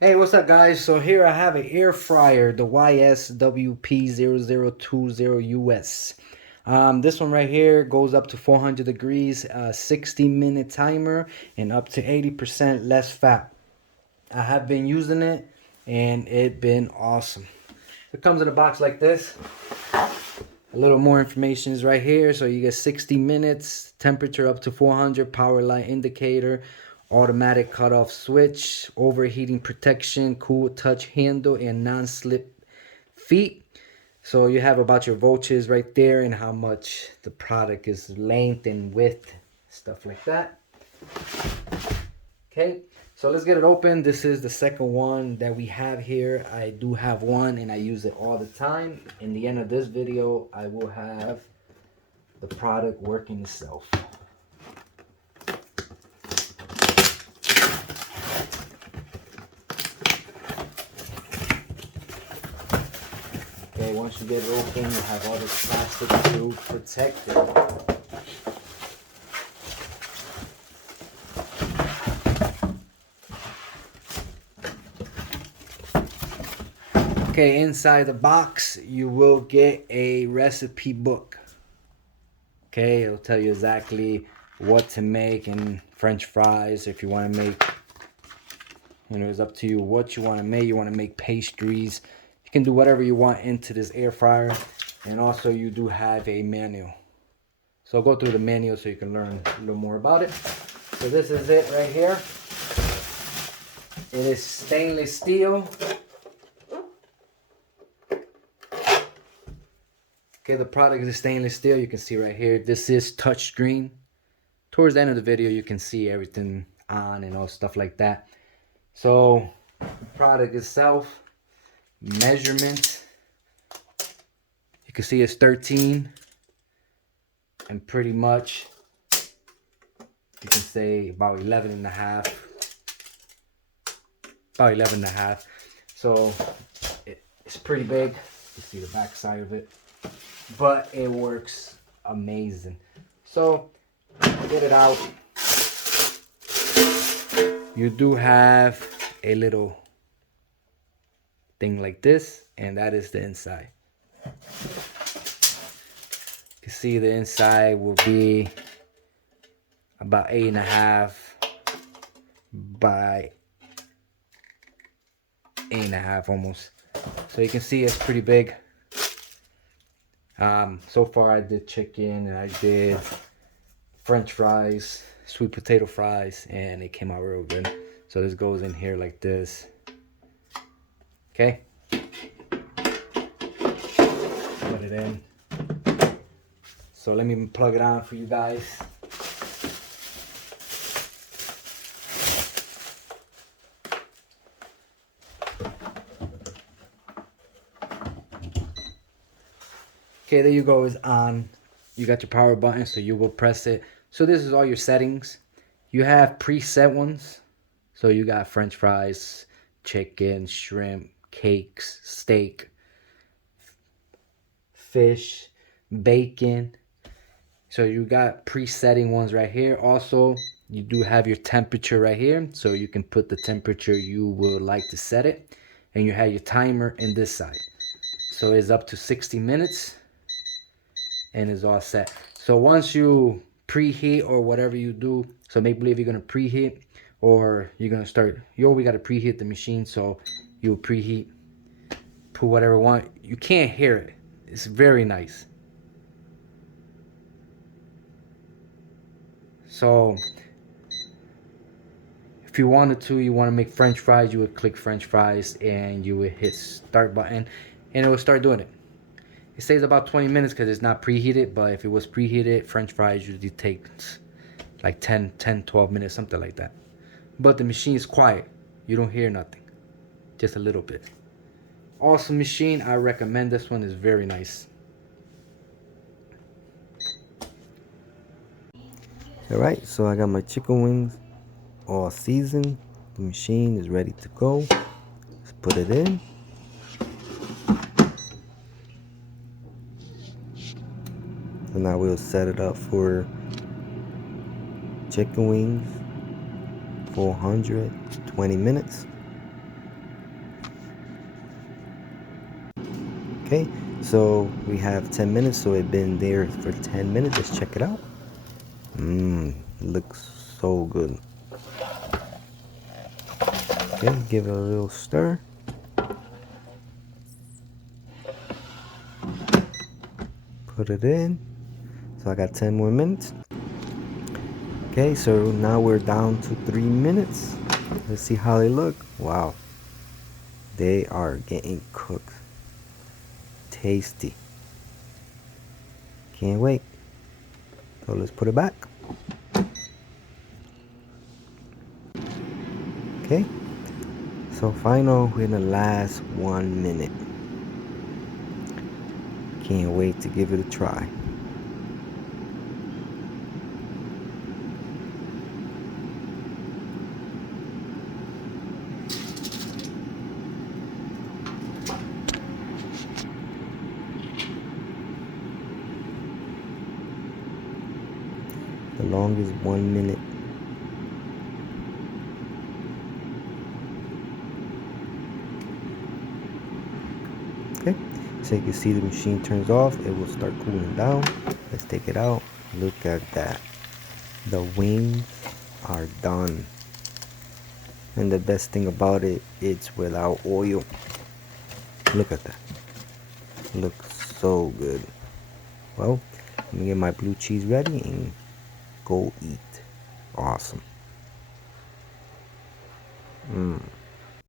Hey, what's up, guys? So here I have an air fryer, the YSWP0020US. This one right here goes up to 400 degrees, 60-minute timer, and up to 80% less fat. I have been using it, and it been awesome. It comes in a box like this. A little more information is right here. So you get 60 minutes, temperature up to 400, power light indicator, automatic cutoff switch, overheating protection, cool touch handle, and non-slip feet. So you have about your voltages right there and how much the product is, length and width, stuff like that. Okay, so let's get it open. This is the second one that we have here. I do have one and I use it all the time. In the end of this video, I will have the product working itself. Okay, once you get it open, you have all this plastic to protect it. Okay, inside the box, you will get a recipe book. Okay, it'll tell you exactly what to make and French fries if you want to make, it's up to you what you want to make. You want to make pastries. You can do whatever you want into this air fryer. And also you do have a manual. So I'll go through the manual so you can learn a little more about it. So this is it right here. It is stainless steel. Okay, the product is stainless steel. You can see right here. This is touchscreen. Towards the end of the video, you can see everything on and all stuff like that. So, the product itself, measurement. You can see it's 13. And pretty much, you can say about 11 and a half. About 11 and a half. So, it's pretty big. You see the back side of it. But it works amazing. So, get it out. You do have a little thing like this, and that is the inside. You can see the inside will be about 8.5 by 8.5 almost. So you can see it's pretty big. So far I did chicken and I did French fries, sweet potato fries, and it came out real good. So this goes in here like this. Okay. Put it in. So let me plug it on for you guys. Okay, there you go, it's on. You got your power button, so you will press it. So this is all your settings. You have preset ones. So you got French fries, chicken, shrimp, cakes, steak, fish, bacon. So you got presetting ones right here. Also, you do have your temperature right here. So you can put the temperature you would like to set it. And you have your timer in this side. So it's up to 60 minutes. And it's all set. So once you preheat or whatever you do, so make believe you're gonna preheat or you're gonna start, you always gotta preheat the machine. So you preheat, put whatever you want. You can't hear it. It's very nice. So if you wanted to, you want to make French fries, you would click French fries and you would hit start button and it will start doing it. It stays about 20 minutes because it's not preheated, but if it was preheated, French fries usually takes like 10, 12 minutes, something like that. But the machine is quiet. You don't hear nothing. Just a little bit. Awesome machine. I recommend this one. It's very nice. Alright, so I got my chicken wings all seasoned. The machine is ready to go. Let's put it in. And I will set it up for chicken wings, 420 minutes. Okay, so we have 10 minutes, so it's been there for 10 minutes. Let's check it out. Looks so good. Okay, give it a little stir. Put it in. So I got 10 more minutes. Okay, so now we're down to 3 minutes. Let's see how they look. Wow, they are getting cooked. Tasty. Can't wait. So let's put it back. Okay, so final, we're in the last 1 minute. Can't wait to give it a try. The longest 1 minute. Okay, so you can see the machine turns off. It will start cooling down. Let's take it out. Look at that. The wings are done. And the best thing about it, it's without oil. Look at that. Looks so good. Well, let me get my blue cheese ready and go eat. Awesome.